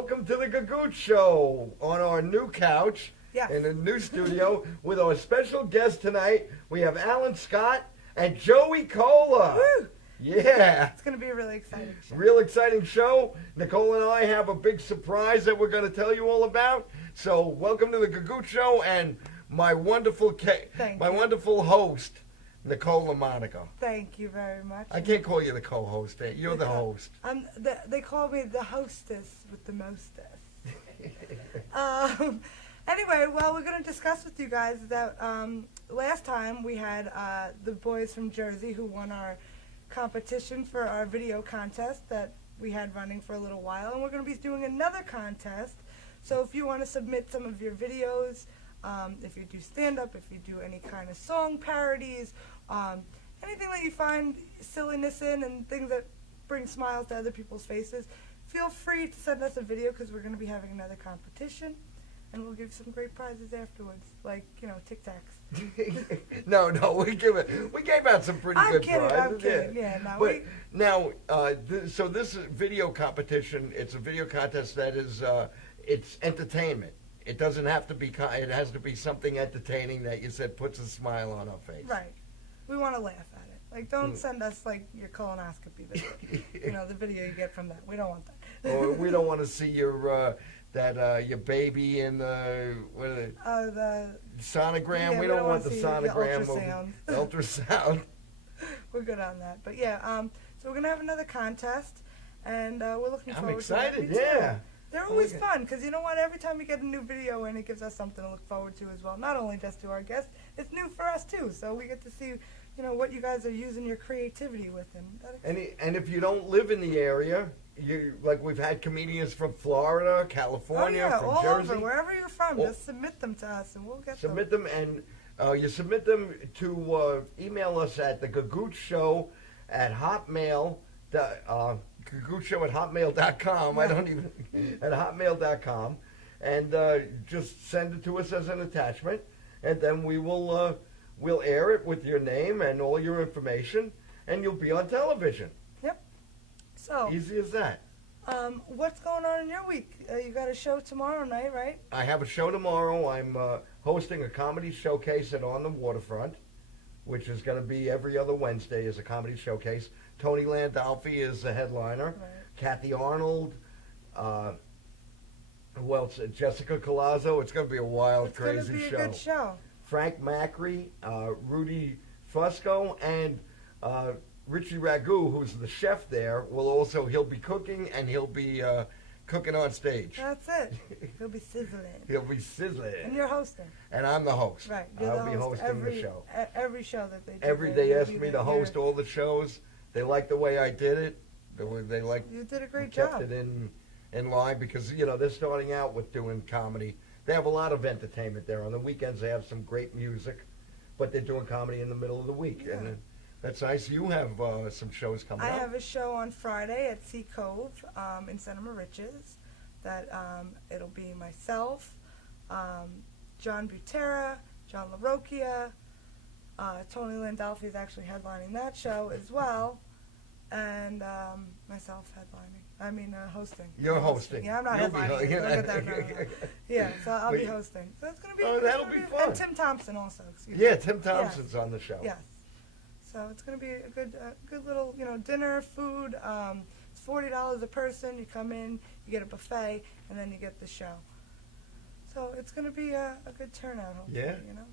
welcome to the Gagoot Show on our new couch in a new studio with our special guest tonight. We have Alan Scott and Joey Kola. Woo! Yeah. It's going to be a really exciting show. Real exciting show. Nicole and I have a big surprise that we're going to tell you all about. So welcome to the Gagoot Show and my wonderful wonderful host, Nicole Monaco. Thank you very much. I can't call you the co-host. You're the host. They call me the hostess with the mostess. Anyway, well, we're going to discuss with you guys that last time we had the boys from Jersey who won our competition for our video contest that we had running for a little while, and we're going to be doing another contest. So if you want to submit some of your videos, if you do stand-up, if you do any kind of song parodies, anything that you find silliness in and things that bring smiles to other people's faces, feel free to send us a video because we're going to be having another competition, and we'll give some great prizes afterwards, like, you know, Tic Tacs. No, we gave out some pretty good prizes. I'm kidding. So this video competition, it's a video contest that is, it's entertainment. It doesn't have to be, it has to be something entertaining that you said puts a smile on our face. Right. We want to laugh at it. Like, don't send us, like, your colonoscopy video. You know, the video you get from that. We don't want that. Or we don't want to see your, your baby in the, what are they? The sonogram. Yeah, we don't want the sonogram. The ultrasound. Ultrasound. We're good on that. But, yeah, so we're going to have another contest, and we're looking forward to it. I'm excited, yeah. They're always fun, because you know what? Every time we get a new video in, it gives us something to look forward to as well. Not only just to our guests, it's new for us, too. So we get to see, you know, what you guys are using your creativity with. And if you don't live in the area, like we've had comedians from Florida, California, from all Jersey. Over, wherever you're from, just submit them to us, and we'll get them. Submit them, and you submit them to email us at the Gagoot Show at Hotmail. GagootShow@hotmail.com. I don't even at hotmail.com, and just send it to us as an attachment, and then we'll air it with your name and all your information, and you'll be on television. Yep. So easy as that. What's going on in your week? You got a show tomorrow night, right? I have a show tomorrow. I'm hosting a comedy showcase at On the Waterfront, which is going to be every other Wednesday is a comedy showcase. Tony Landolfi is the headliner. Right. Kathy Arnold. Who else? Jessica Colazzo. It's going to be a wild, crazy show. It's going to be a good show. Frank Macri, Rudy Fusco, and Richie Ragu, who's the chef there, he'll be cooking, and he'll be cooking on stage. That's it. He'll be sizzling. He'll be sizzling. And you're hosting. And I'm the host. Right. I'll be hosting the show. Every show that they do. Every day ask me to host all the shows. They like the way I did it. They like. You did a great job. Kept it in line because, you know, they're starting out with doing comedy. They have a lot of entertainment there. On the weekends, they have some great music, but they're doing comedy in the middle of the week. Yeah. And that's nice. You have some shows coming up. I have a show on Friday at Sea Cove in Center Moriches. That it'll be myself, John Butera, John LaRocchia, Tony Landolfi is actually headlining that show as well, and myself headlining. I mean, hosting. You're hosting. Yeah, I'm not headlining. Look at that. No. Yeah, so I'll be hosting. So it's going to be. Oh, that'll be fun. And Tim Thompson also. Yeah, Tim Thompson's on the show. Yes. So it's going to be a good little, you know, dinner, food. It's $40 a person. You come in, you get a buffet, and then you get the show. So it's going to be a good turnout, hopefully, you know.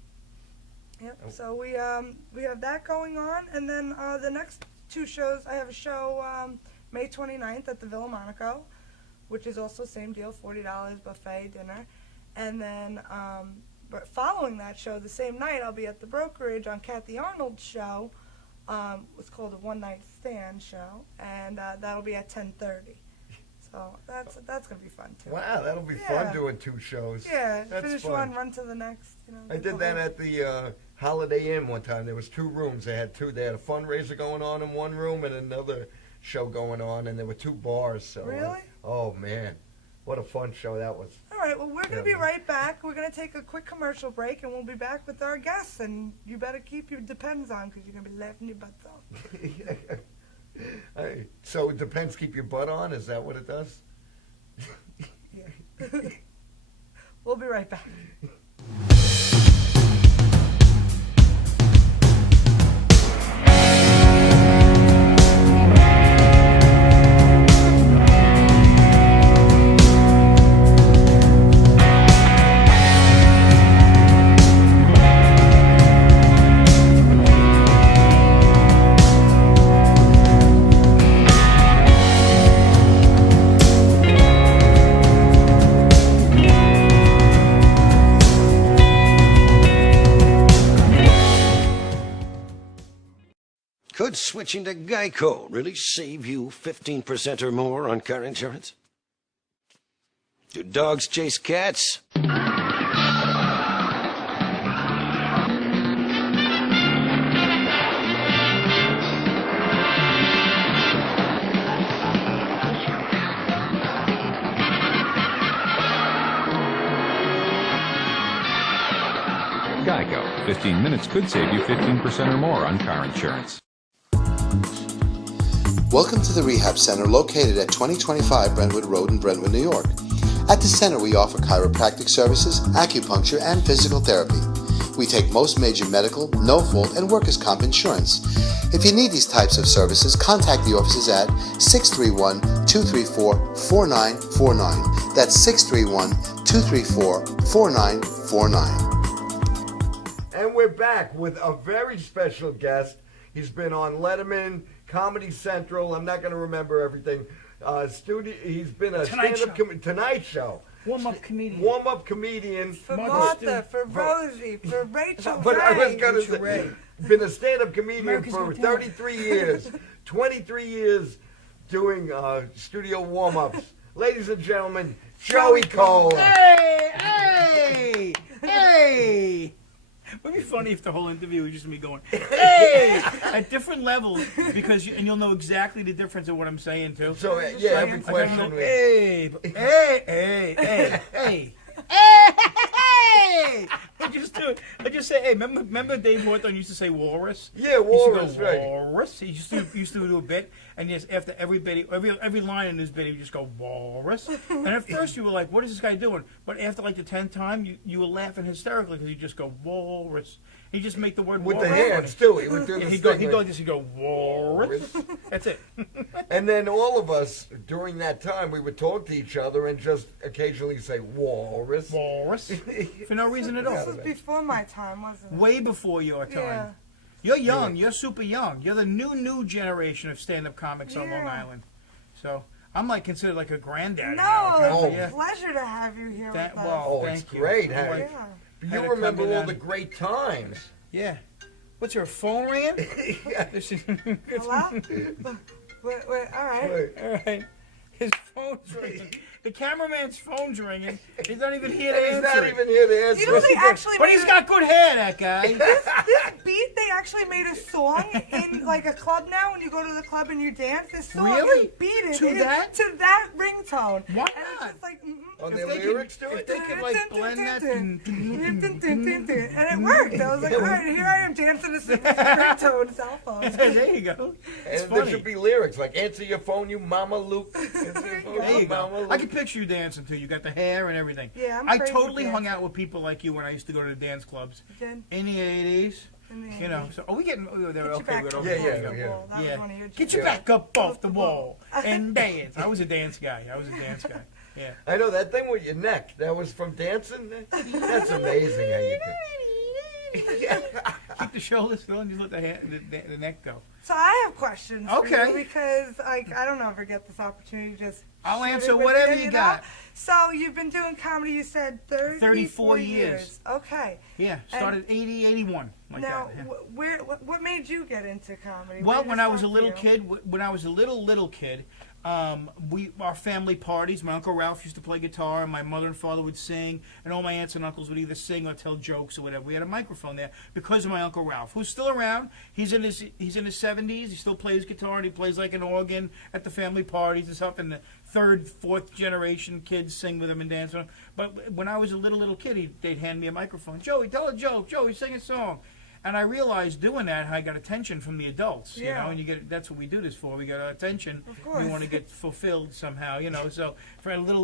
Yep. So we have that going on, and then the next two shows, I have a show May 29th at the Villa Monaco, which is also same deal, $40 buffet dinner, and then but following that show, the same night, I'll be at the brokerage on Kathy Arnold's show. It's called a One Night Stand show, and that'll be at 10:30. So that's gonna be fun too. Wow, that'll be fun doing two shows. Yeah, that's finish fun. One, run to the next. You know. I did that at the Holiday Inn one time. There was two rooms. They had a fundraiser going on in one room and another show going on, and there were two bars. So really? Oh man, what a fun show that was. All right, well, we're going to be right back. We're going to take a quick commercial break, and we'll be back with our guests. And you better keep your Depends on, because you're going to be laughing your butts off. So Depends keep your butt on? Is that what it does? We'll be right back. Could switching to Geico really save you 15% or more on car insurance? Do dogs chase cats? Geico. 15 minutes could save you 15% or more on car insurance. Welcome to the Rehab Center located at 2025 Brentwood Road in Brentwood, New York. At the center, we offer chiropractic services, acupuncture, and physical therapy. We take most major medical, no-fault, and workers' comp insurance. If you need these types of services, contact the offices at 631-234-4949. That's 631-234-4949. And we're back with a very special guest. He's been on Letterman, Comedy Central. I'm not going to remember everything. He's been a stand-up Tonight Show. Warm-up comedian. Warm-up comedian. For Martha, for Rosie, for Rachel But Ray. I was going to say, been a stand-up comedian America's for Got Talent. 33 years, 23 years doing studio warm-ups. Ladies and gentlemen, Joey Kola. Hey! Wouldn't it be funny if the whole interview was just me going, hey! At different levels, because and you'll know exactly the difference of what I'm saying, too. So, yeah, every I gotta question. go, was- hey! I just say, hey, remember Dave Hawthorne used to say walrus? Yeah, He used to walrus, go, right. walrus. He used to do a bit, and just after every line in his bit, he would just go, walrus. And at first you were like, what is this guy doing? But after like the 10th time, you were laughing hysterically because he'd just go, walrus. He'd just make the word With the walrus. hands, too. He would do Yeah, this he'd go thing like like- this, he'd go, walrus. That's it. And then all of us, during that time, we would talk to each other and just occasionally say, walrus. Walrus. For no reason at This all. was before my time, wasn't it? Way before your time. Yeah. You're young. You're super young. You're the new generation of stand-up comics on Long Yeah. Island. So I'm like considered like a granddaddy. No, now, it's Oh. a yeah. pleasure to have you here That- with us. well, Oh, thank it's you. great. I'm Hey, like, Yeah. had you to remember come all down. the great times. yeah. What's your phone ring? This is- Hello? wait, all right. Right. All right. His phone's ringing. The cameraman's phone's ringing. He's not even here to He's answer not it. even here to answer. You know they actually But made he's a- got good hair, that guy. this beat, they actually made a song in like a club now. When you go to the club and you dance, this song Really? is beaten To that? to that ringtone. Why And it's not? just like, Are If there they could- lyrics to if it? they could like blend that. and it worked. I was like, all right, here I am dancing to this ringtone cell phone. There you go. It's And there funny. should be lyrics like "Answer your phone, you Mama Luke." Answer your phone, There you Mama go. Luke. I can picture you dancing too. You got the hair and everything. Yeah, I'm I crazy totally dancing. hung out with people like you when I used to go to the dance clubs Then, in the '80s. in the You know. 80s. So are we getting? Oh, they're Get your okay. back We're up over Yeah, off here. yeah, the yeah. wall. That was Yeah. one of your Get your jokes. back up off the wall and dance. I was a dance guy. Yeah. I know that thing with your neck. That was from dancing. That's amazing how you did. Keep the shoulders still and just let the neck go. So I have questions for Okay. you because like I don't ever get this opportunity to just I'll shoot answer it with whatever you you know? got. So you've been doing comedy, you said 34 years. Okay. Yeah. Started 80, 81. Like Now, that. Yeah. what made you get into comedy? Well, Where did when it I was a start little for you? kid, our family parties, my Uncle Ralph used to play guitar, and my mother and father would sing, and all my aunts and uncles would either sing or tell jokes or whatever. We had a microphone there because of my Uncle Ralph, who's still around. He's in his 70s. He still plays guitar, and he plays like an organ at the family parties and stuff. And the third, fourth generation kids sing with him and dance with him. But when I was a little kid, they'd hand me a microphone. Joey, tell a joke. Joey, sing a song. And I realized doing that, I got attention from the adults, you Yeah. know, and you get—that's what we do this for. We got attention. Of course. We want to get fulfilled somehow, you know. So for a little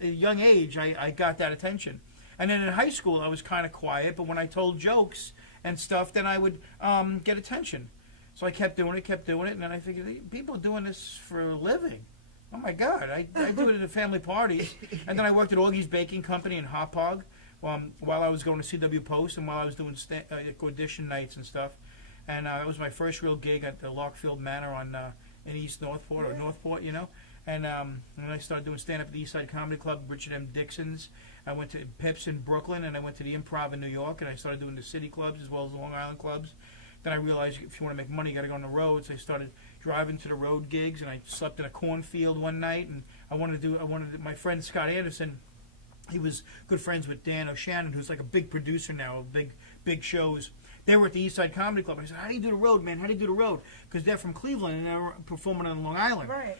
a young age, I got that attention. And then in high school, I was kind of quiet, but when I told jokes and stuff, then I would get attention. So I kept doing it, and then I figured, people are doing this for a living. Oh my God, I do it at family parties. And then I worked at Augie's Baking Company in Hop Hog while I was going to CW Post and while I was doing audition nights and stuff. And that was my first real gig at the Lockfield Manor in East Northport or Northport, you know. And when I started doing stand-up at the East Side Comedy Club, Richard M. Dixon's, I went to Pips in Brooklyn, and I went to the Improv in New York, and I started doing the city clubs as well as the Long Island clubs. Then I realized if you want to make money, you got to go on the road. So I started driving to the road gigs, and I slept in a cornfield one night. And my friend Scott Anderson, he was good friends with Dan O'Shannon, who's like a big producer now of big shows. They were at the East Side Comedy Club. I said, "How do you do the road, man? How do you do the road?" Because they're from Cleveland and they're performing on Long Island. Right.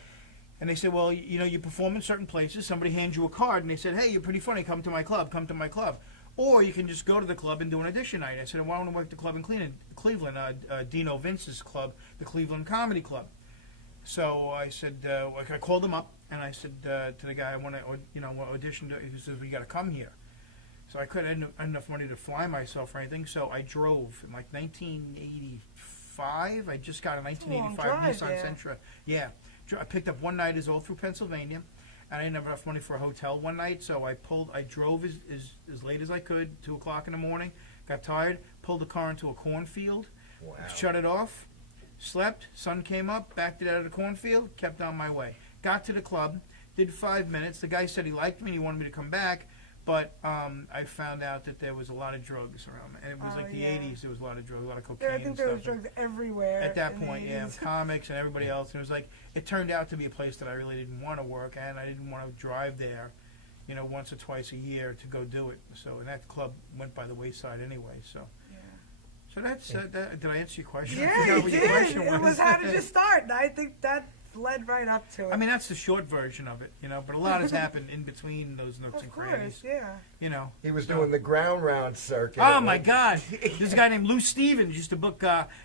And they said, "Well, you know, you perform in certain places. Somebody hands you a card, and they said, 'Hey, you're pretty funny. Come to my club. Come to my club.' Or you can just go to the club and do an audition night." I said, "Well, I want to work the club in Cleveland, Dino Vince's club, the Cleveland Comedy Club." So I said, I called him up, and I said to the guy, "I want to, audition." He says, "We got to come here." So I couldn't have enough money to fly myself or anything, so I drove in like 1985. I just got a 1985 Nissan Sentra. Yeah, I picked up one night all through Pennsylvania. And I didn't have enough money for a hotel one night, so I drove as late as I could, 2 o'clock in the morning, got tired, pulled the car into a cornfield, shut it off, slept, sun came up, backed it out of the cornfield, kept on my way. Got to the club, did 5 minutes. The guy said he liked me and he wanted me to come back, but I found out that there was a lot of drugs around. And it was like the 80s, there was a lot of drugs, a lot of cocaine. I think there was drugs everywhere. At that point, yeah, comics and everybody else. And it was like, it turned out to be a place that I really didn't want to work, and I didn't want to drive there, once or twice a year to go do it. So, and that club went by the wayside anyway, so. Yeah. So that's, did I answer your question? Yeah, you did. It was how did you start? And I think that led right up to it. I mean, that's the short version of it, but a lot has happened in between those nooks and crannies. Of course, yeah. He was doing the ground round circuit. Oh my God! This guy named Lou Stevens used to book.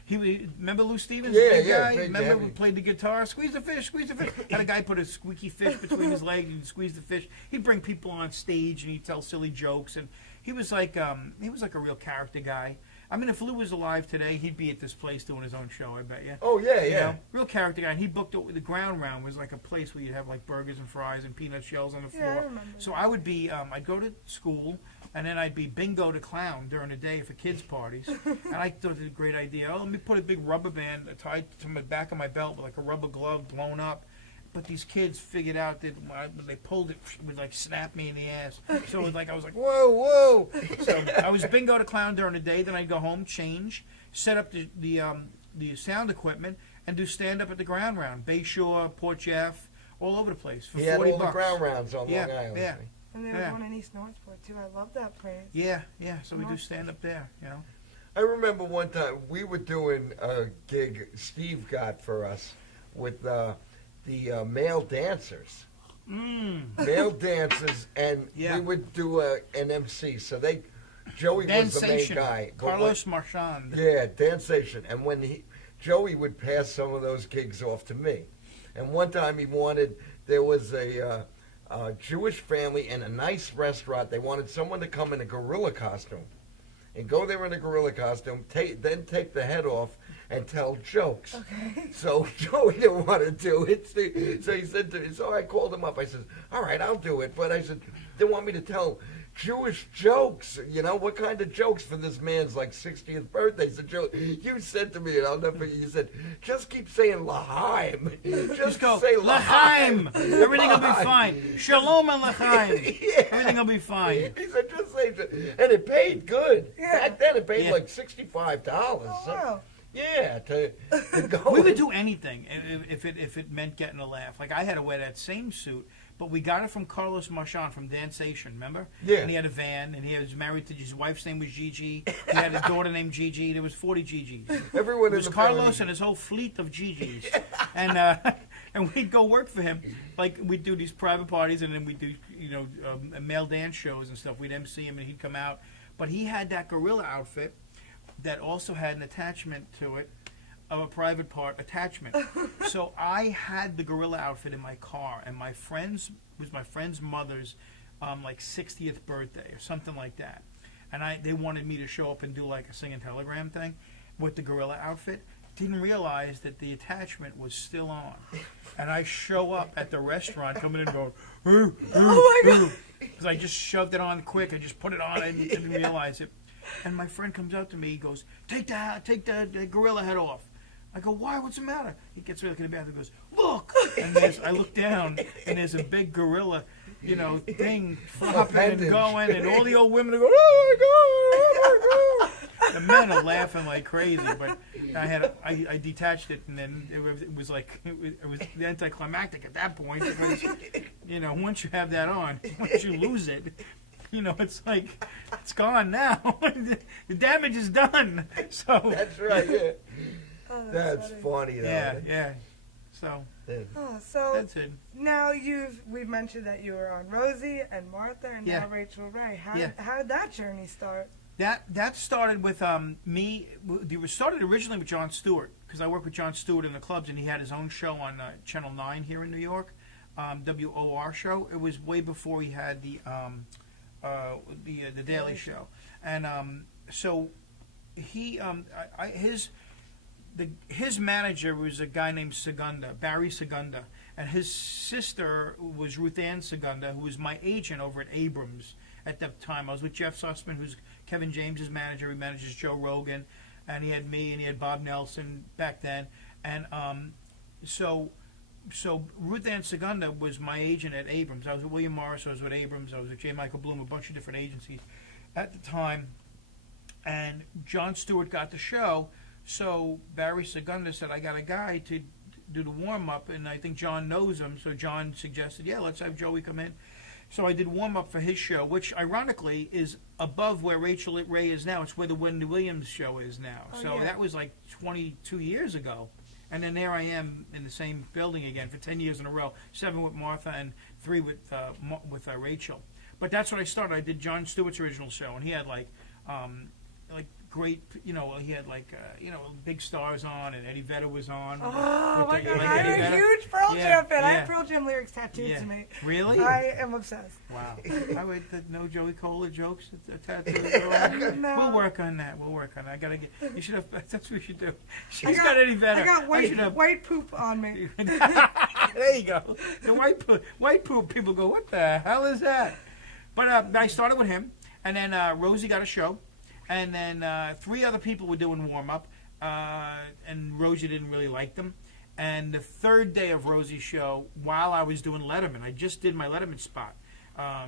Remember Lou Stevens? Yeah, big yeah. Guy? Remember we played the guitar? Squeeze the fish, squeeze the fish. Had a guy put a squeaky fish between his legs and squeeze the fish. He'd bring people on stage and he'd tell silly jokes, and he was like a real character guy. I mean, if Lou was alive today, he'd be at this place doing his own show, I bet you. Oh, yeah, yeah. Real character guy. And he booked it. The ground round was like a place where you'd have like burgers and fries and peanut shells on the floor. Yeah, I remember. So I would be, I'd go to school, and then I'd be bingo to clown during the day for kids' parties. And I thought it was a great idea. Oh, let me put a big rubber band tied to the back of my belt with like a rubber glove blown up. But these kids figured out that when they pulled it, would like snap me in the ass. So it was like I was like, whoa, whoa. So I was bingo to clown during the day. Then I'd go home, change, set up the sound equipment, and do stand up at the ground round, Bayshore, Port Jeff, all over the place for $40. He had all the ground rounds on Yeah, Long Island. yeah. And there was one in East Northport too. I love that place. Yeah. So we do stand up there. I remember one time we were doing a gig Steve got for us with the male dancers. Male dancers, and we would do an MC. So Joey was the main guy. Carlos Marchand. Yeah, Dancation. And when Joey would pass some of those gigs off to me. And one time there was a Jewish family in a nice restaurant. They wanted someone to come in a gorilla costume and go there in a gorilla costume, then take the head off and tell jokes. Okay. So Joey didn't want to do it. So he said to me, so I called him up. I said, all right, I'll do it. But I said, they want me to tell Jewish jokes. What kind of jokes for this man's like 60th birthday? So Joe, you said to me, and I'll never forget, you said, just keep saying L'chaim. Just go, say L'chaim. Everything will be fine. Shalom and L'chaim. Yeah. Everything will be fine. He said, just say, and it paid good. Yeah. Back then it paid like $65. Oh, wow. Yeah, to go. We would do anything if it meant getting a laugh. Like I had to wear that same suit, but we got it from Carlos Marchand from Dancation, remember? Yeah. And he had a van, and he was married to his wife's name was Gigi. He had a daughter named Gigi. There was 40 Gigi's. Everyone it was in the Carlos family. and his whole fleet of Gigi's, and we'd go work for him. Like we'd do these private parties, and then we'd do male dance shows and stuff. We'd MC him, and he'd come out. But he had that gorilla outfit that also had an attachment to it of a private part attachment. So I had the gorilla outfit in my car, and my friend's was my friend's mother's like 60th birthday or something like that, and they wanted me to show up and do like a singing telegram thing with the gorilla outfit. Didn't realize that the attachment was still on, and I show up at the restaurant coming in and going, oh my god, because I just shoved it on quick. I just put it on and didn't realize it. And my friend comes up to me, he goes, take the gorilla head off. I go, why? What's the matter? He gets ready to get in the bathroom and goes, look! And I look down, and there's a big gorilla, thing flopping and going, and all the old women are going, oh my God, oh my God. The men are laughing like crazy, but I detached it, and then it was anticlimactic at that point, because, once you have that on, once you lose it, it's like, it's gone now. The damage is done. So That's right, yeah. Oh, That's funny, though. yeah. So So that's it. now we've mentioned that you were on Rosie and Martha and now Rachel Ray. How did that journey start? That started with me. It started originally with Jon Stewart, because I worked with Jon Stewart in the clubs, and he had his own show on Channel 9 here in New York, WOR show. It was way before he had the Daily Show, and so he his manager was a guy named Segunda, Barry Segunda, and his sister was Ruth Ann Segunda, who was my agent over at Abrams at that time. I was with Jeff Sussman, who's Kevin James's manager. He manages Joe Rogan, and he had me, and he had Bob Nelson back then, and so Ruth Ann Segunda was my agent at Abrams. I was with William Morris, I was with Abrams, I was with J. Michael Bloom, a bunch of different agencies at the time, and Jon Stewart got the show. So Barry Segunda said, I got a guy to do the warm-up, and I think John knows him, so John suggested, let's have Joey come in. So I did warm-up for his show, which ironically is above where Rachel Ray is now. It's where the Wendy Williams show is now. That was like 22 years ago. And then there I am in the same building again for 10 years in a row, 7 with Martha and 3 with Rachel. But that's what I started. I did Jon Stewart's original show, and he had like great, he had big stars on, and Eddie Vedder was on. Oh my God, I'm a huge Pearl Jam fan. I have Pearl Jam lyrics tattooed to me. Really? I am obsessed. Wow. I would no Joey Kola jokes tattooed. No. We'll work on that. I gotta get. You should have. That's what we should do. She's got Eddie Vedder. I got white poop on me. There you go. The white poop. People go, what the hell is that? But I started with him, and then Rosie got a show. And then 3 other people were doing warm-up, and Rosie didn't really like them. And the 3rd day of Rosie's show, while I was doing Letterman, I just did my Letterman spot,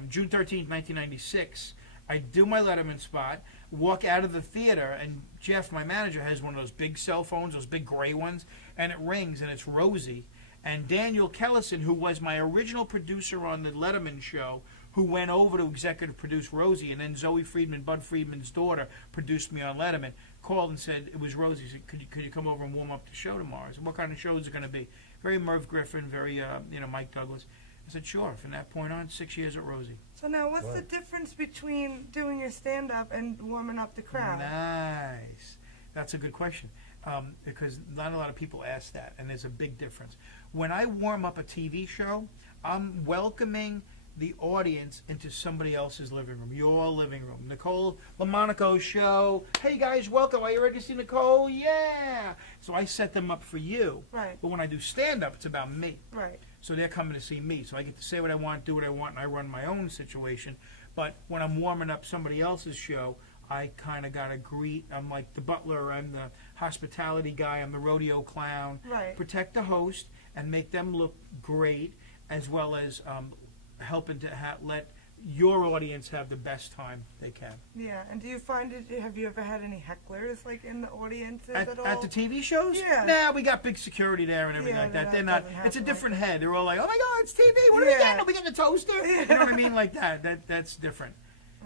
June 13th, 1996. I do my Letterman spot, walk out of the theater, and Jeff, my manager, has one of those big cell phones, those big gray ones, and it rings, and it's Rosie. And Daniel Kellison, who was my original producer on the Letterman show, who went over to executive produce Rosie, and then Zoe Friedman, Bud Friedman's daughter, produced me on Letterman, called and said it was Rosie. He said, could you come over and warm up the show tomorrow? I said, what kind of show is it going to be? Very Merv Griffin, very, Mike Douglas. I said, sure. From that point on, 6 years at Rosie. So now, what's the difference between doing your stand-up and warming up the crowd? Nice. That's a good question, because not a lot of people ask that, and there's a big difference. When I warm up a TV show, I'm welcoming the audience into somebody else's living room, your living room. Nicole LaMonaco's show. Hey guys, welcome. Are you ready to see Nicole? Yeah. So I set them up for you. Right. But when I do stand-up, it's about me. Right. So they're coming to see me. So I get to say what I want, do what I want, and I run my own situation. But when I'm warming up somebody else's show, I kind of got to greet. I'm like the butler. I'm the hospitality guy. I'm the rodeo clown. Right. Protect the host and make them look great, as well as helping to let your audience have the best time they can. Yeah, and do you find it, have you ever had any hecklers like in the audiences at all? At the TV shows? Yeah. Nah, we got big security there and everything like that. They're not, it's a different head. They're all like, oh my God, it's TV. What are we getting? Are we getting a toaster? You know what I mean? Like that. That's different.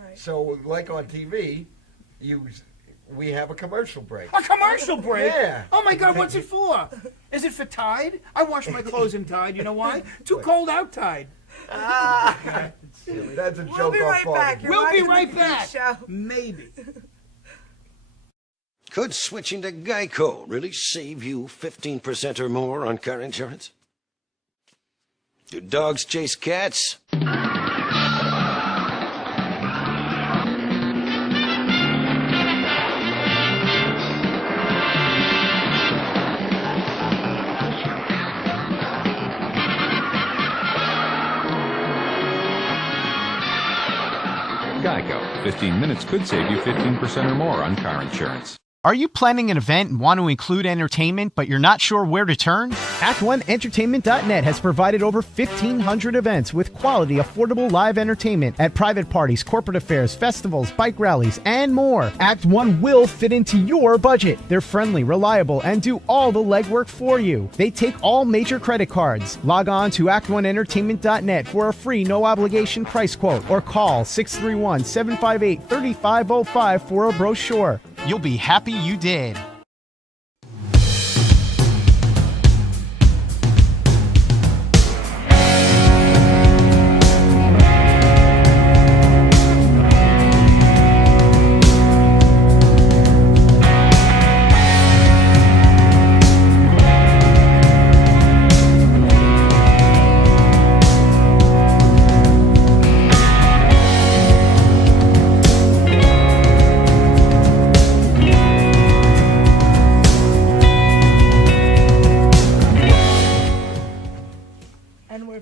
Right. So, like on TV, we have a commercial break. A commercial break? Yeah. Oh my God, what's it for? Is it for Tide? I wash my clothes in Tide. You know why? Too cold out Tide. That's a joke. We'll be right back. We'll be right Big back. Show. Maybe. Could switching to Geico really save you 15% or more on car insurance? Do dogs chase cats? Geico. 15 minutes could save you 15% or more on car insurance. Are you planning an event and want to include entertainment, but you're not sure where to turn? Act1Entertainment.net has provided over 1,500 events with quality, affordable live entertainment at private parties, corporate affairs, festivals, bike rallies, and more. Act 1 will fit into your budget. They're friendly, reliable, and do all the legwork for you. They take all major credit cards. Log on to Act1Entertainment.net for a free, no-obligation price quote or call 631-758-3505 for a brochure. You'll be happy you did.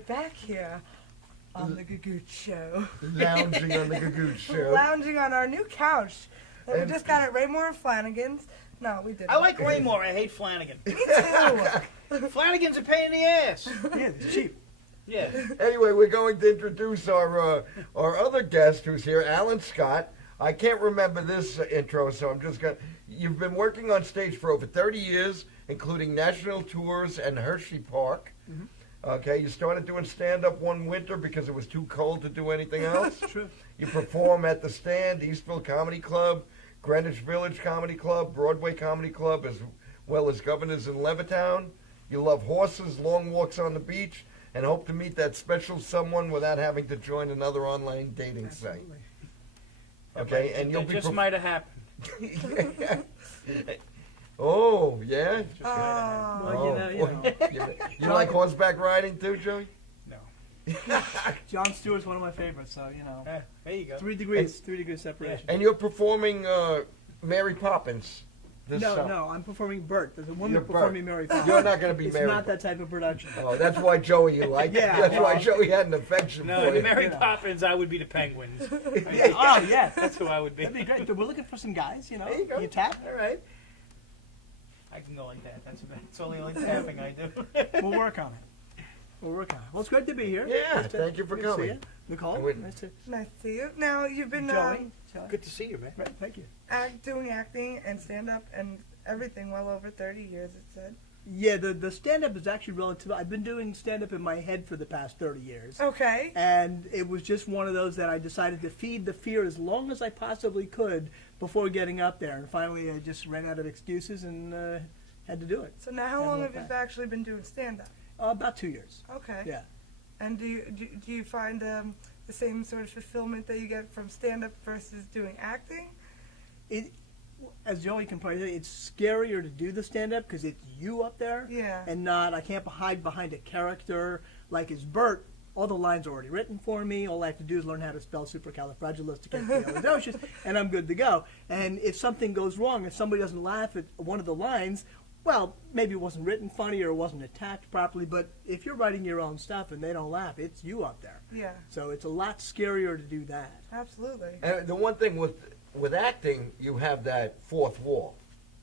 Back here on the Gagoot Show. Lounging on the Gagoot Show. Lounging on our new couch that we just got at Raymore and Flanagan's. No, we didn't. I like Raymore. I hate Flanagan. Me too. Flanagan's a pain in the ass. Yeah, it's cheap. Yeah. Anyway, we're going to introduce our other guest who's here, Alan Scott. I can't remember this intro, so I'm just going to... You've been working on stage for over 30 years, including national tours and Hershey Park. Mm-hmm. Okay, you started doing stand-up one winter because it was too cold to do anything else. True. You perform at the Stand, Eastville Comedy Club, Greenwich Village Comedy Club, Broadway Comedy Club, as well as Governors in Levittown. You love horses, long walks on the beach, and hope to meet that special someone without having to join another online dating site. Okay, and you'll be... just might have happened. Oh, yeah? Well, you know. You like horseback riding too, Joey? No. John Stewart's one of my favorites, so, you know. There you go. 3 degrees separation. And you're performing Mary Poppins this summer. No, I'm performing Bert. There's a woman You're performing Bert. Mary Poppins. You're not going to be It's Mary not that type of production. Oh, that's why Joey you like. Yeah, That's why well- Joey had an affection No, for the you. Mary Poppins, I would be the Penguins. Oh, yeah. That's who I would be. That'd be great. We're looking for some guys, you know. There you go. You tap. All right. I can go like that. That's all the only tapping I do. We'll work on it. Well, it's great to be here. Yeah, Nice to- thank you for good to see coming. you. Nicole, I wouldn't- nice to Nice to see you. Now, you've been Joey. Good to see you, man. Right, thank you. doing acting and stand-up and everything well over 30 years, it said. Yeah, the stand-up is actually relative. I've been doing stand-up in my head for the past 30 years. Okay. And it was just one of those that I decided to feed the fear as long as I possibly could before getting up there. And finally, I just ran out of excuses and had to do it. So now how And long went have you back. actually been doing stand-up? About 2 years. Okay. Yeah. And do you find the same sort of fulfillment that you get from stand-up versus doing acting? As Joey can probably say, it's scarier to do the stand-up because it's you up there. Yeah. And I can't hide behind a character. Like as Bert, all the lines are already written for me. All I have to do is learn how to spell supercalifragilisticexpialidocious, and I'm good to go. And if something goes wrong, if somebody doesn't laugh at one of the lines, well, maybe it wasn't written funny or it wasn't attacked properly, but if you're writing your own stuff and they don't laugh, it's you up there. Yeah. So it's a lot scarier to do that. Absolutely. And the one thing with acting, you have that fourth wall,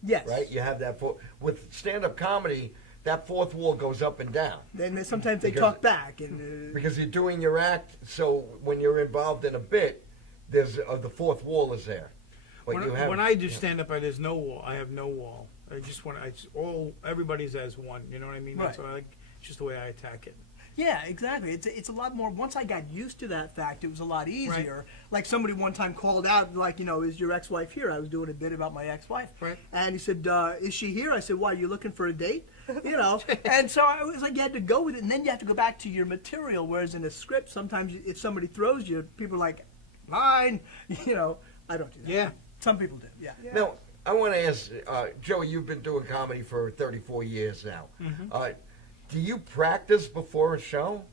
Yes. right? You have that with stand-up comedy, that fourth wall goes up and down. Then sometimes they Because- talk back. And Because you're doing your act, so when you're involved in a bit, there's the fourth wall is there. But When I do stand up, there's no wall. I have no wall. I just want everybody's as one. You know what I mean? That's Right. what I like. It's just the way I attack it. yeah, exactly. It's a lot more. Once I got used to that fact, it was a lot easier. Like somebody one time called out, like, is your ex-wife here? I was doing a bit about my ex-wife. Right. And he said, is she here? I said, why, are you looking for a date? And so I was like, you had to go with it, and then you have to go back to your material, whereas in a script, sometimes if somebody throws you, people are like, line, I don't do that. Yeah. Some people do, yeah. Yeah. Now, I want to ask, Joey, you've been doing comedy for 34 years now. Mm-hmm. Do you practice before a show?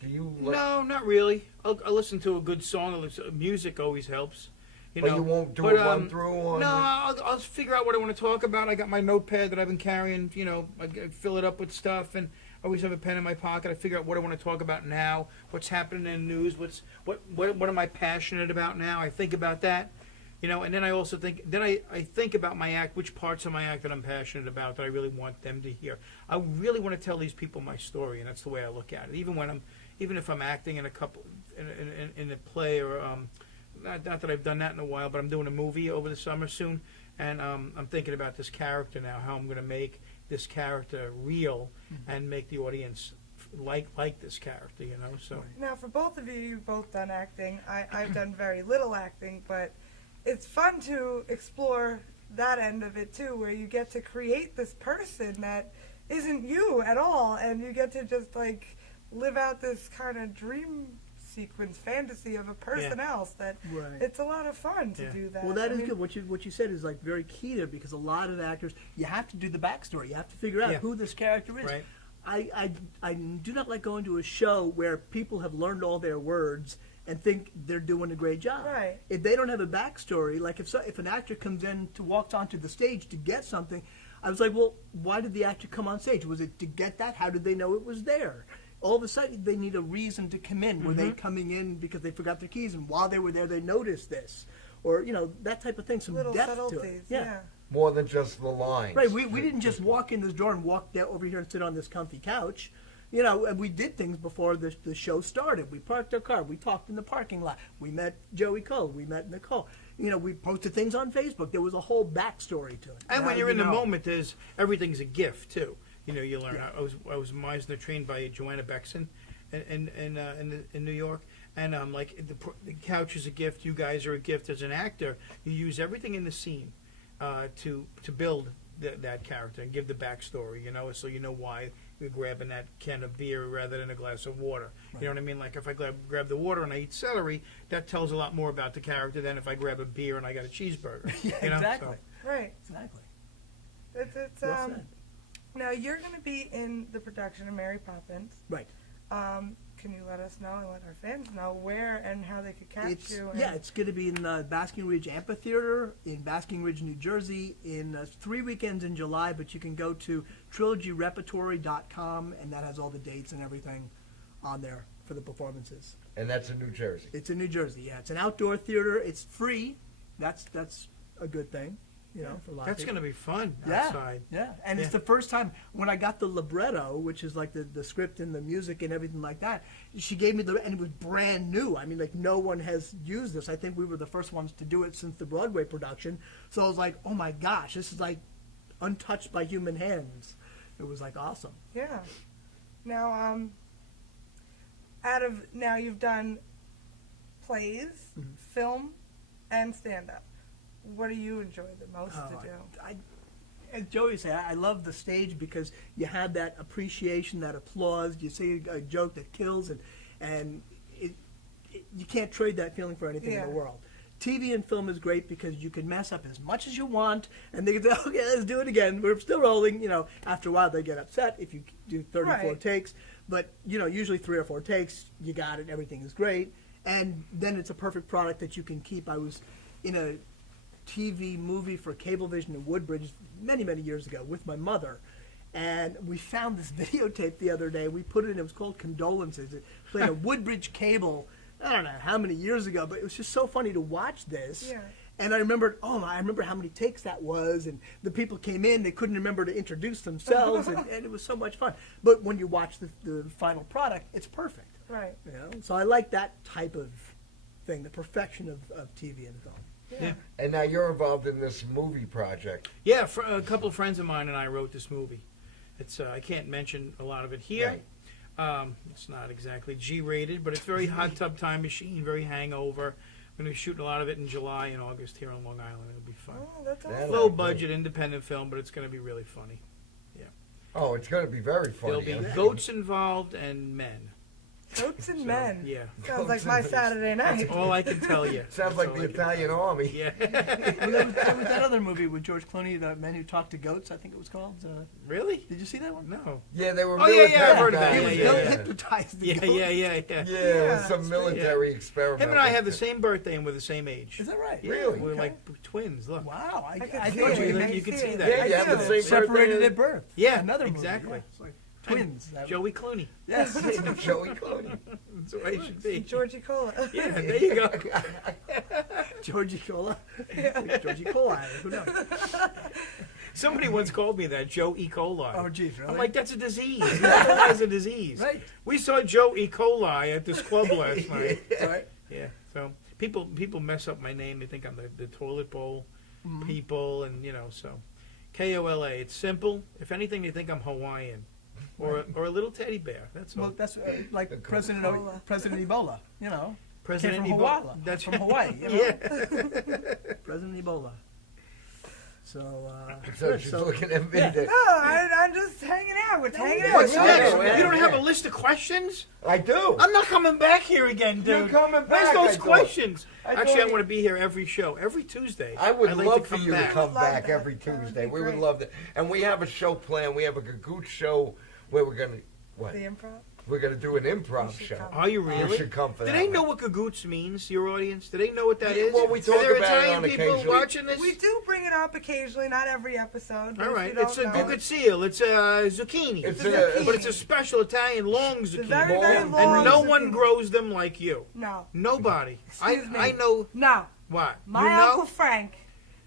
Do you? No, not really. I'll listen to a good song. Music always helps. But you won't do a run through on. No, I'll figure out what I want to talk about. I got my notepad that I've been carrying. I fill it up with stuff, and I always have a pen in my pocket. I figure out what I want to talk about now. What's happening in the news? What am I passionate about now? I think about that. And then I also think. Then I think about my act. Which parts of my act that I'm passionate about that I really want them to hear. I really want to tell these people my story, and that's the way I look at it. Even if I'm acting in in a play or. Not that I've done that in a while, but I'm doing a movie over the summer soon, and I'm thinking about this character now, how I'm going to make this character real and make the audience like this character, So Now, for both of you, you've both done acting. I've done very little acting, but it's fun to explore that end of it too, where you get to create this person that isn't you at all, and you get to just like live out this kind of dream sequence fantasy of a person else. That it's a lot of fun to do that. Well, that is good. What you said is like very key there, because a lot of actors, you have to do the backstory. You have to figure out who this character is. Right. I do not like going to a show where people have learned all their words and think they're doing a great job. Right. If they don't have a backstory, like if an actor comes in walks onto the stage to get something, I was like, well, why did the actor come on stage? Was it to get that? How did they know it was there? All of a sudden, they need a reason to come in. Were they coming in because they forgot their keys, and while they were there, they noticed this? Or, that type of thing, some little depth subtleties, to it. yeah. More than just the lines. Right, we didn't just walk in this door and walk down over here and sit on this comfy couch. And we did things before the show started. We parked our car. We talked in the parking lot. We met Joey Kola. We met Nicole. We posted things on Facebook. There was a whole backstory to it. And when you're in the moment, everything's a gift, too. You learn. Yeah. I was Meisner trained by Joanna Bexon in New York, and the couch is a gift. You guys are a gift as an actor. You use everything in the scene to build that character and give the backstory. So you know why you're grabbing that can of beer rather than a glass of water. Right. You know what I mean? Like if I grab the water and I eat celery, that tells a lot more about the character than if I grab a beer and I got a cheeseburger. Exactly. So. Right. Exactly. It's well said. Now, you're going to be in the production of Mary Poppins. Right. Can you let us know and let our fans know where and how they could catch you? It's going to be in the Basking Ridge Amphitheater in Basking Ridge, New Jersey, in 3 weekends in July, but you can go to trilogyrepertory.com, and that has all the dates and everything on there for the performances. And that's in New Jersey? It's in New Jersey, yeah. It's an outdoor theater. It's free. That's a good thing. For a lot That's of going to be fun outside. Yeah, and it's the first time when I got the libretto, which is like the script and the music and everything like that. She gave me and it was brand new. I mean, like no one has used this. I think we were the first ones to do it since the Broadway production. So I was like, oh my gosh, this is like untouched by human hands. It was like awesome. Yeah. Now, you've done plays, film, and stand-up. What do you enjoy the most to do? As Joey said, I love the stage because you have that appreciation, that applause. You say a joke that kills, and you can't trade that feeling for anything in the world. TV and film is great because you can mess up as much as you want, and they can say, okay, let's do it again. We're still rolling. After a while, they get upset if you do 34 takes. But, usually 3 or 4 takes, you got it, everything is great. And then it's a perfect product that you can keep. I was in a TV movie for Cablevision in Woodbridge many, many years ago with my mother. And we found this videotape the other day. We put it in. It was called Condolences. It played a Woodbridge cable, I don't know how many years ago, but it was just so funny to watch this. Yeah. And I remember how many takes that was. And the people came in. They couldn't remember to introduce themselves. and it was so much fun. But when you watch the final product, it's perfect. Right. So I like that type of thing, the perfection of TV and film. Yeah. And now you're involved in this movie project. Yeah, a couple of friends of mine and I wrote this movie. It's I can't mention a lot of it here. Right. It's not exactly G-rated, but it's very Hot Tub Time Machine, very Hangover. We're going to be shooting a lot of it in July and August here on Long Island. It'll be fun. Oh, that's awesome. Low budget independent film, but it's going to be really funny. Yeah. Oh, it's going to be very funny. There'll be goats involved and men. Goats and men. Yeah. Sounds like my Saturday night. That's all I can tell you. Sounds like the Italian army. Yeah. Well, there was that other movie with George Clooney, The Men Who Talk to Goats, I think it was called. Really? Did you see that one? No. Yeah, they were Oh, yeah, military I've heard of that. guys. He was yeah. hypnotized the Yeah, goat. yeah. Yeah, it was Yeah, some military experiment. Him and I have the same birthday and we're the same age. Is that right? Yeah, Really? We're Okay. like twins. Look. Wow. I could thought see you it. were I You can see see it. that. Yeah, you I have do. the same separated birthday. at birth. Yeah, Another movie. exactly. Yeah. It's like twins. Joey Clooney. Yes. Joey Clooney. That's the way it should be. Georgie Kola. Yeah, there you go. Georgie Cola. Georgie Cola. Who knows? Somebody once called me that, Joe E. coli. Oh, geez, really? I'm like, that's a disease. That's a disease. Right. We saw Joe E. coli at this club last night. Right. Yeah. So people mess up my name. They think I'm the toilet bowl people, and so Kola. It's simple. If anything, they think I'm Hawaiian, or a little teddy bear. That's all. Well, that's like President Cola. President Ebola. You know, President came from Ebola. Hawaii. That's from Hawaii. You know? Yeah. President Ebola. So, So she's looking at me. yeah. Oh, I'm just hanging out. We're hanging out. What's Yeah, next? yeah, You don't have yeah. a list of questions? I do. I'm not coming back here again, dude. You're coming Where's back, those I thought. questions? I Actually, I thought- want to be here every show, every Tuesday. I would I'd like love to for come you back. to come I would love back that. every That would Tuesday. be We would great. love that. And we have a show planned. We have a Gagoot show where we're gonna The improv. we're gonna do an improv You should show. come. Are you You really? should come for Do that. they one. know what cagoots means, your audience? Do they know what that Yeah, is? well, we Are talk there about it Italian on people occasion. watching this? We do bring it up occasionally, not every episode. But All if right, you it's a don't know, guguzio. It's a zucchini. It's a- but it's a special Italian long zucchini. very, very and long no one zucchini. grows them like you. No. Nobody. Excuse me. I know No. what. My you know? Uncle Frank.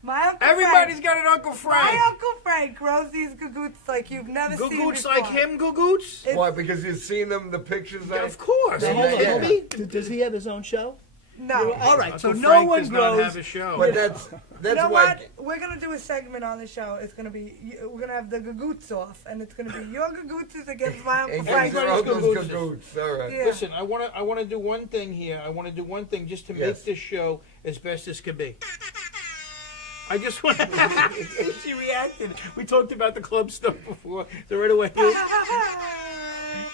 My Uncle Everybody's Frank. got an Uncle Frank. My Uncle Frank grows these gagoots like you've never seen Gagoots before. like him, gagoots? Why? Because you've seen them, the pictures. Yeah, of course. Now, Are you hold on, kidding hold me? does he have his own show? No. All right. Uncle So no Frank one does not grows. have a show. But that's You know why. what? We're gonna do a segment on the show. It's gonna be we're gonna have the gagoots off, and it's gonna be your gagoots against my Uncle And Frank. your Everybody's uncle's Gagoots. Gagoots. All right. Yeah. Listen, I want to do one thing here. I want to do one thing just to Yes. make this show as best as can be. I just want. She reacted. We talked about the club stuff before, so right away.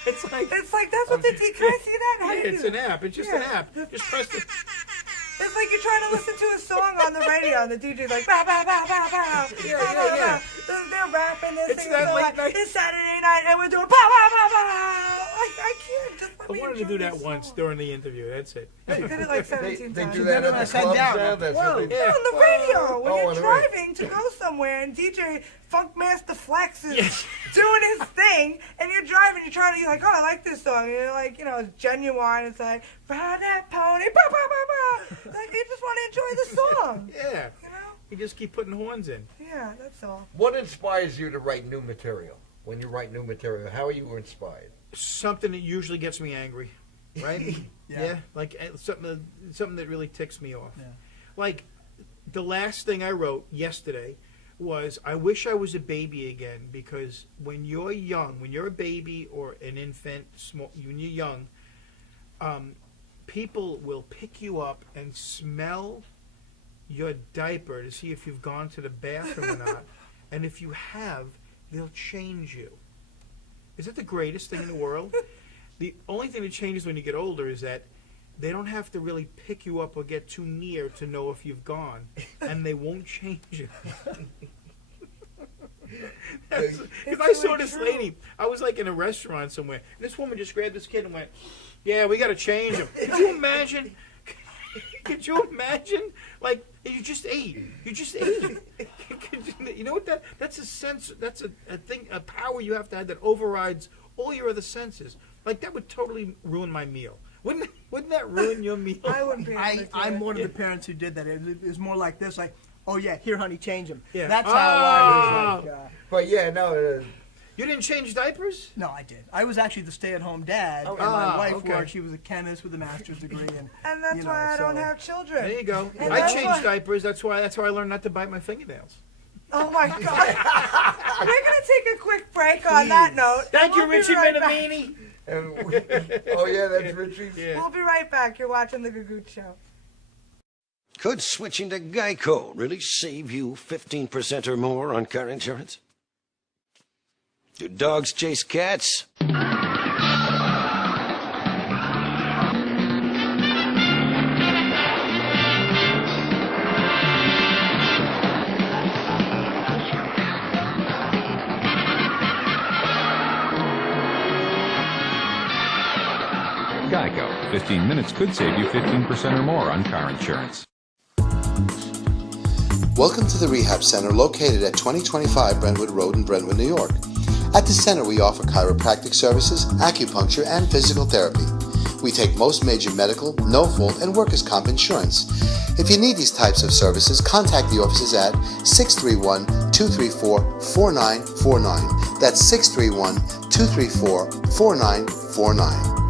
It's like It's like that's what the Can I see that? How do you it's do an that? app. It's just Yeah. an app. Just press the. It's like you're trying to listen to a song on the radio, and the DJ's like, bow, bow, bow, bow, bow. Yeah, bow, bow, yeah, yeah. bow. They're rapping, they're It's singing that a song late like, night- it's Saturday night, and we're doing bow, bow, bow, bow. I can't. Just let I me wanted to enjoy do that this once song. during the interview. That's it. I did it like They, 17 they times. do that it when at I the sat clubs down. now. That's Whoa. what they Yeah. On the radio, when Oh, you're on the driving to go somewhere, and DJ Funkmaster Flex is doing his thing, and you're driving, you're trying to, you're like, oh, I like this song. And you're like, it's genuine. It's like, ride that pony, bah, bah, bah, bah. Like, you just want to enjoy the song. Yeah. You know? You just keep putting horns in. Yeah, that's all. What inspires you to write new material? When you write new material, how are you inspired? Something that usually gets me angry, right? Yeah. Like something that really ticks me off. Yeah. Like the last thing I wrote yesterday was, I wish I was a baby again, because when you're young, when you're a baby or an infant, when you're young, people will pick you up and smell your diaper to see if you've gone to the bathroom or not, and if you have, they'll change you. Is that the greatest thing in the world? The only thing that changes when you get older is that they don't have to really pick you up or get too near to know if you've gone, and they won't change you. Because I It's saw really this true. lady, I was like in a restaurant somewhere, and this woman just grabbed this kid and went, yeah, we got to change him. Could you imagine? Could you imagine? Like, you just ate. You just ate. You know what that's a sense, that's a thing, a power you have to have that overrides all your other senses. Like, that would totally ruin my meal. Wouldn't that ruin your meal? I wouldn't be able to do I'm it. one of the parents who did that. It was more like this, like, oh yeah, here, honey, change him. Yeah. That's how I was like. But yeah, no. You didn't change diapers? No, I did. I was actually the stay-at-home dad, and Ah, my wife okay. worked. She was a chemist with a master's degree, And that's you know, why I don't so- have children. There you go. And I that's changed why- diapers. That's why I learned not to bite my fingernails. Oh my God. We're going to take a quick break on that note. Thank and you, we'll be Richie right back. Minamini. And oh yeah, that's Richie's. Yeah. We'll be right back. You're watching The Gagoot Show. Could switching to Geico really save you 15% or more on car insurance? Do dogs chase cats? 15 minutes could save you 15% or more on car insurance. Welcome to the Rehab Center located at 2025 Brentwood Road in Brentwood, New York. At the center, we offer chiropractic services, acupuncture, and physical therapy. We take most major medical, no-fault, and workers' comp insurance. If you need these types of services, contact the offices at 631-234-4949. That's 631-234-4949.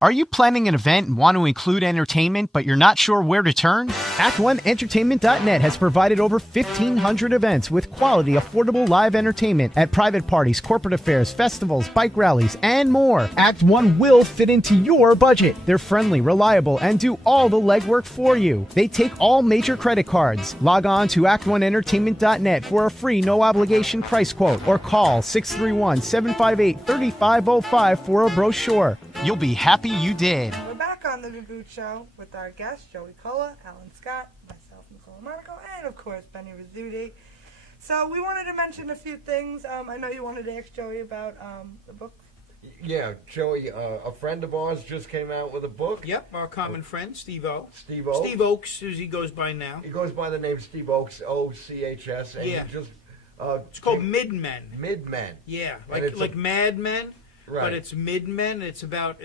Are you planning an event and want to include entertainment, but you're not sure where to turn? Act1Entertainment.net has provided over 1,500 events with quality, affordable live entertainment at private parties, corporate affairs, festivals, bike rallies, and more. Act 1 will fit into your budget. They're friendly, reliable, and do all the legwork for you. They take all major credit cards. Log on to Act1Entertainment.net for a free, no-obligation price quote or call 631-758-3505 for a brochure. You'll be happy you did. We're back on the Reboot Show with our guests, Joey Kola, Alan Scott, myself, Nicola Monaco, and of course, Benny Rizzuti. So we wanted to mention a few things. I know you wanted to ask Joey about the book. Yeah, Joey, a friend of ours just came out with a book. Yep, our common friend, Steve O. Steve Oaks. Steve Oaks, as he goes by now. He goes by the name Steve Oaks, O-C-H-S. And Yeah. he just, It's called Mid-Men. Mid-Men. Yeah, And it's like Mad Men. Right. But it's mid-men. It's about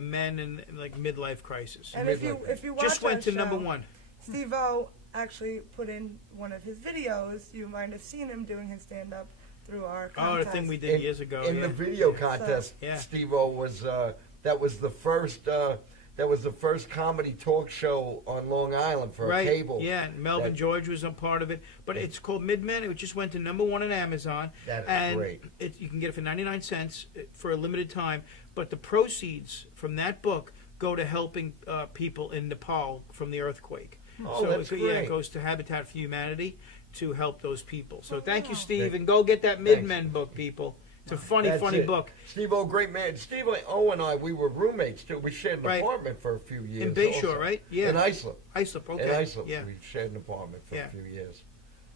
men in like midlife crisis. And if you watch Just went our to show, number one. Steve O actually put in one of his videos. You might have seen him doing his stand-up through our Oh, contest. the thing we did years ago. In yeah. the video contest, Yeah. Steve-O was that was the first comedy talk show on Long Island for Right. cable. Yeah, and Melvin That- George was a part of it. But it's called Mid-Men. It just went to number one on Amazon. That's and great. You can get it for 99 cents for a limited time. But the proceeds from that book go to helping people in Nepal from the earthquake. Oh, so that's Yeah, great. it goes to Habitat for Humanity to help those people. So Oh, thank you, wow. Steve, and go get that Mid-Men book, people. It's a funny That's it. book. Steve-O, great man. Steve-O and I, we were roommates too. We shared an Right. apartment for a few years. In Bayshore, also. right? Yeah. In Islip. Islip, okay. In Islip, Yeah. we shared an apartment for Yeah. a few years,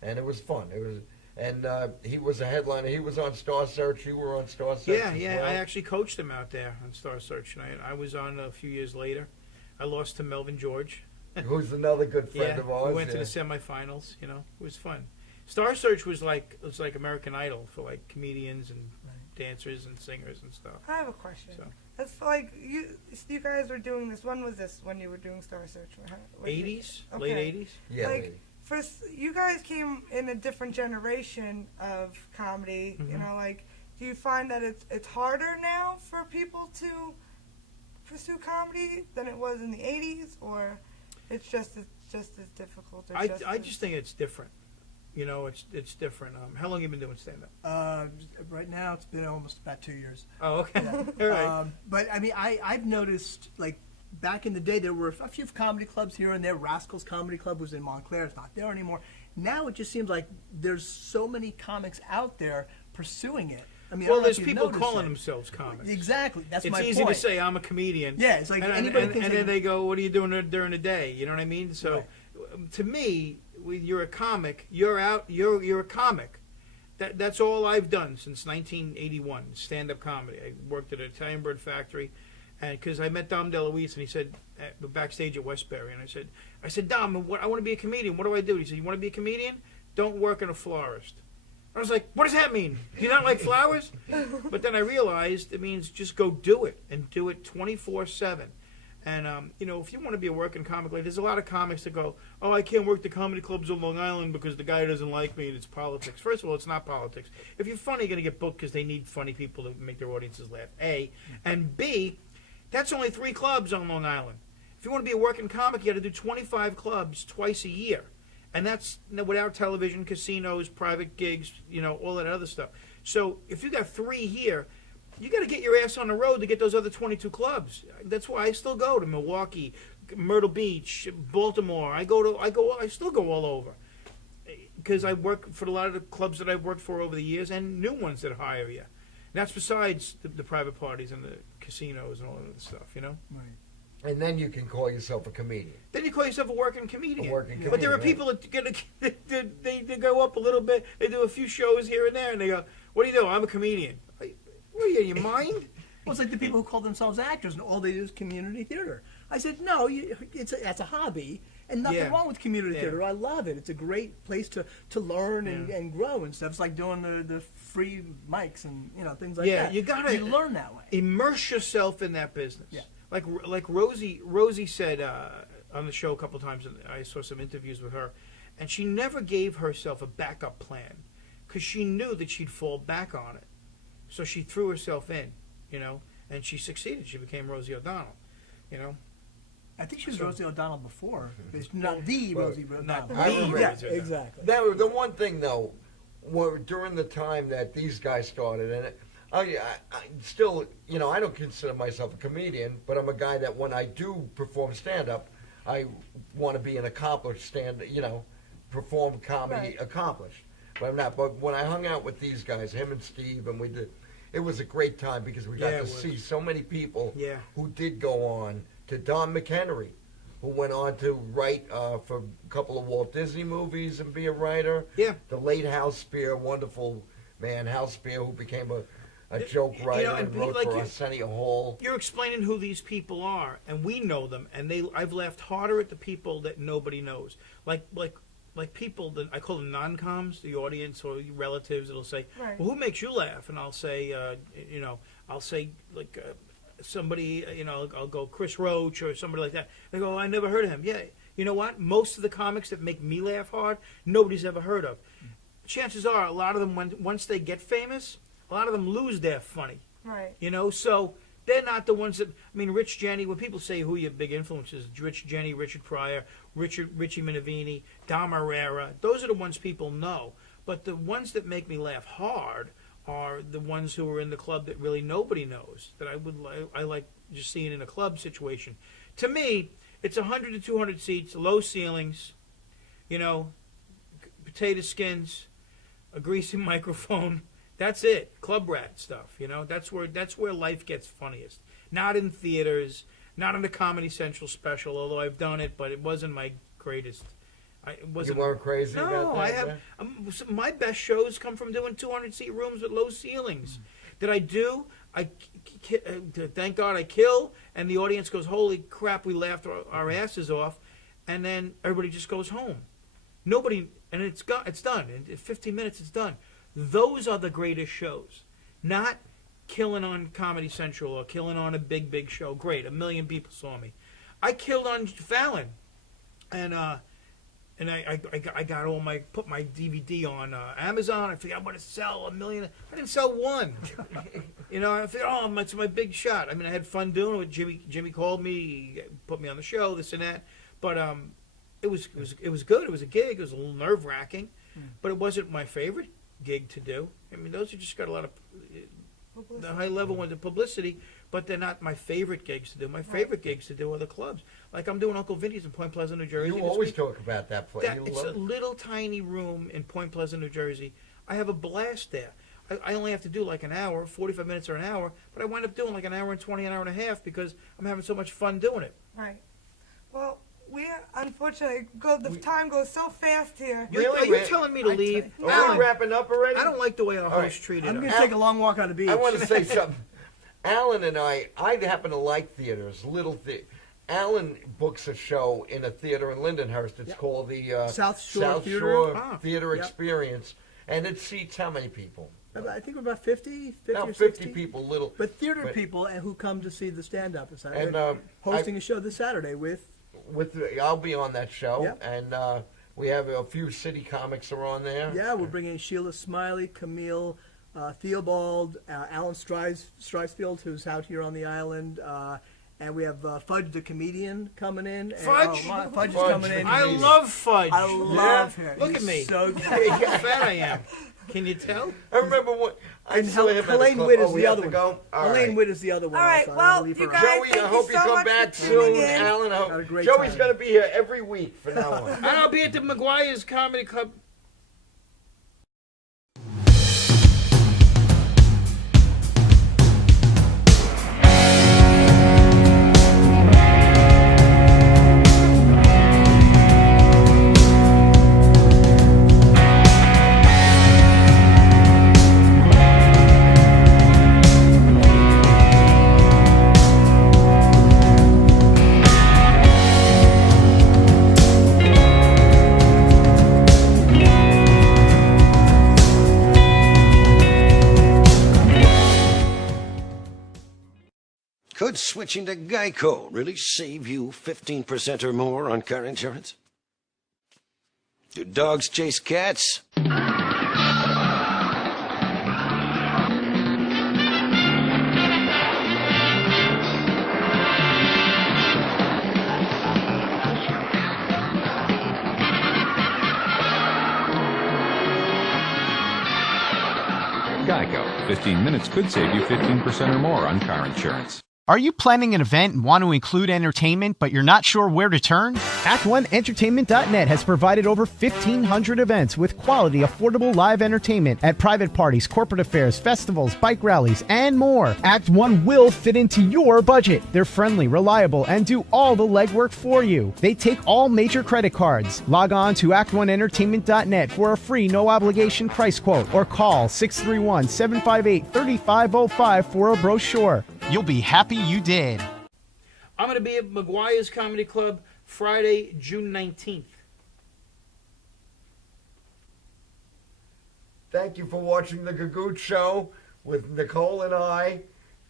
and it was fun. It was, and he was a headliner. He was on Star Search. You were on Star Search. Yeah, as yeah. well. I actually coached him out there on Star Search, and I was on a few years later. I lost to Melvin George. Who's another good friend Yeah, of ours. we went to yeah. the semifinals. It was fun. Star Search was like American Idol for like comedians and dancers and singers and stuff. I have a question. So. It's like you guys were doing this. When was this? When you were doing Star Search? When you- 80s, Okay. late 80s. Yeah, like, lady. you guys came in a different generation of comedy. Mm-hmm. You know, like, do you find that it's harder now for people to pursue comedy than it was in the 80s, or it's just as difficult? Or I as- just think it's different. It's different. How long have you been doing stand-up? Right now, it's been almost about 2 years. Oh, okay. All right. But I mean, I've noticed, like, back in the day, there were a few comedy clubs here and there. Rascals Comedy Club was in Montclair. It's not there anymore. Now it just seems like there's so many comics out there pursuing it. I mean, I Well, don't know if there's you've people noticed calling it. themselves comics. Exactly. That's It's my easy point. to say I'm a comedian. Yeah, it's like and, anybody and, thinks and they then can- they go, "What are you doing during the day?" You know what I mean? So, Right. to me, when you're a comic. You're a comic. That's all I've done since 1981. Stand-up comedy. I worked at an Italian bread factory, and because I met Dom DeLuise, and he said backstage at Westbury, and I said, Dom, I want to be a comedian. What do I do? He said, you want to be a comedian? Don't work in a florist. I was like, what does that mean? Do you not like flowers? But then I realized it means just go do it, and do it 24/7. And, if you want to be a working comic, like, there's a lot of comics that go, oh, I can't work the comedy clubs on Long Island because the guy doesn't like me and it's politics. First of all, it's not politics. If you're funny, you're going to get booked because they need funny people to make their audiences laugh, A. And B, that's only 3 clubs on Long Island. If you want to be a working comic, you got to do 25 clubs twice a year. And that's without television, casinos, private gigs, all that other stuff. So if you got 3 here, you got to get your ass on the road to get those other 22 clubs. That's why I still go to Milwaukee, Myrtle Beach, Baltimore. I still go all over because I work for a lot of the clubs that I've worked for over the years and new ones that hire you. And that's besides the private parties and the casinos and all that other stuff, Right. And then you can call yourself a comedian. Then you call yourself a working comedian. A working But there are comedian, people that they go up a little bit. They do a few shows here and there, and they go, "What do you do? I'm a comedian." What are you in your mind? Well, it's like the people who call themselves actors and all they do is community theater. I said, no, that's a hobby, and nothing wrong with community theater. I love it. It's a great place to learn and grow and stuff. It's like doing the free mics and things like that. You gotta learn that way. Immerse yourself in that business. Yeah. Like Rosie said on the show a couple times, and I saw some interviews with her, and she never gave herself a backup plan because she knew that she'd fall back on it. So she threw herself in, and she succeeded. She became Rosie O'Donnell, I think she was Rosie O'Donnell before. It's not the Rosie O'Donnell. Not I the remember. Yeah, Rosie O'Donnell. exactly. The one thing though, during the time that these guys started, and I still, I don't consider myself a comedian, but I'm a guy that when I do perform stand-up, I want to be an accomplished perform comedy accomplished. But I'm not. But when I hung out with these guys, him and Steve, and we did, it was a great time because we got to see so many people who did go on to Don McHenry, who went on to write for a couple of Walt Disney movies and be a writer. Yeah. The late Hal Spear, wonderful man, Hal Spear, who became a joke writer and wrote for Arsenio Hall. You're explaining who these people are, and we know them, and I've laughed harder at the people that nobody knows. Like people that I call them non-coms, the audience or relatives that'll say, well, who makes you laugh? And I'll say, somebody, I'll go Chris Roach or somebody like that. They go, I never heard of him. Yeah, you know what? Most of the comics that make me laugh hard, nobody's ever heard of. Chances are, a lot of them, once they get famous, a lot of them lose their funny. Right. So they're not the ones that, Rich Jenny, when people say who your big influences, Rich Jenny, Richard Pryor, Richie Minervini, Dom Herrera, those are the ones people know. But the ones that make me laugh hard are the ones who are in the club that really nobody knows, that I like just seeing in a club situation. To me, it's 100 to 200 seats, low ceilings, potato skins, a greasy microphone. That's it. Club rat stuff, That's where life gets funniest. Not in theaters, not in the Comedy Central special, although I've done it, but it wasn't my greatest. You weren't crazy about that? No, my best shows come from doing 200-seat rooms with low ceilings. That I do. Thank God I kill, and the audience goes, holy crap, we laughed our asses off, and then everybody just goes home. Nobody, and it's done. In 15 minutes, it's done. Those are the greatest shows, not killing on Comedy Central or killing on a big show. Great, 1 million people saw me. I killed on Fallon, and I got put my DVD on Amazon. I figured I'm going to sell 1 million. I didn't sell one. I figured, it's my big shot. I had fun doing it. Jimmy called me, he put me on the show, this and that. But it was good. It was a gig. It was a little nerve wracking, but it wasn't my favorite gig to do. Those have just got a lot of the high level ones of publicity, but they're not my favorite gigs to do. My favorite gigs to do are the clubs. Like I'm doing Uncle Vinny's in Point Pleasant, New Jersey. You always talk about that place. It's a little tiny room in Point Pleasant, New Jersey. I have a blast there. I only have to do like an hour, 45 minutes or an hour, but I wind up doing like an hour and 20, an hour and a half because I'm having so much fun doing it. Right. Well, we unfortunately the time goes so fast here. Are you telling me to leave? Are we wrapping up already? I don't like the way our host treated I'm us. going to take a long walk on the beach. I want to say something. Alan and I happen to like theaters, little theater. Alan books a show in a theater in Lindenhurst. It's called the South Shore Theater. Theater Experience, and it seats how many people? I think we're about 50 Now or 50 60 people, little. But theater people who come to see the stand-up. And we're hosting a show this Saturday with I'll be on that show, Yep. and we have a few city comics are on there. Yeah, we're bringing in Sheila Smiley, Camille Theobald, Alan Streisfield, who's out here on the island, and we have Fudge the comedian coming in. Fudge? Fudge is coming in. I love Fudge. I love him. Look at He's me. So good. How fat I am. Can you tell? I remember what. And Helene Witt is the other one. Go? Helene Witt is the other one. All right, also. well, leave you her guys- out. Joey, thank I you hope you so come much back for tuning soon. in. Alan, I Had a hope great Joey's time. going to be here every week from now on. And I'll be at the McGuire's Comedy Club switching to Geico really save you 15% or more on car insurance? Do dogs chase cats? Geico. 15 minutes could save you 15% or more on car insurance. Are you planning an event and want to include entertainment, but you're not sure where to turn? Act1Entertainment.net has provided over 1,500 events with quality, affordable live entertainment at private parties, corporate affairs, festivals, bike rallies, and more. Act 1 will fit into your budget. They're friendly, reliable, and do all the legwork for you. They take all major credit cards. Log on to Act1Entertainment.net for a free, no-obligation price quote, or call 631-758-3505 for a brochure. You'll be happy you did. I'm going to be at McGuire's Comedy Club Friday, June 19th. Thank you for watching the Gagoot Show with Nicole and I.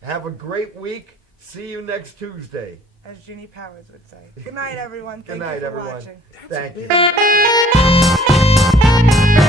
Have a great week. See you next Tuesday. As Jeannie Powers would say. Good night, everyone. Good Thank night, you for everyone. watching. Thank you.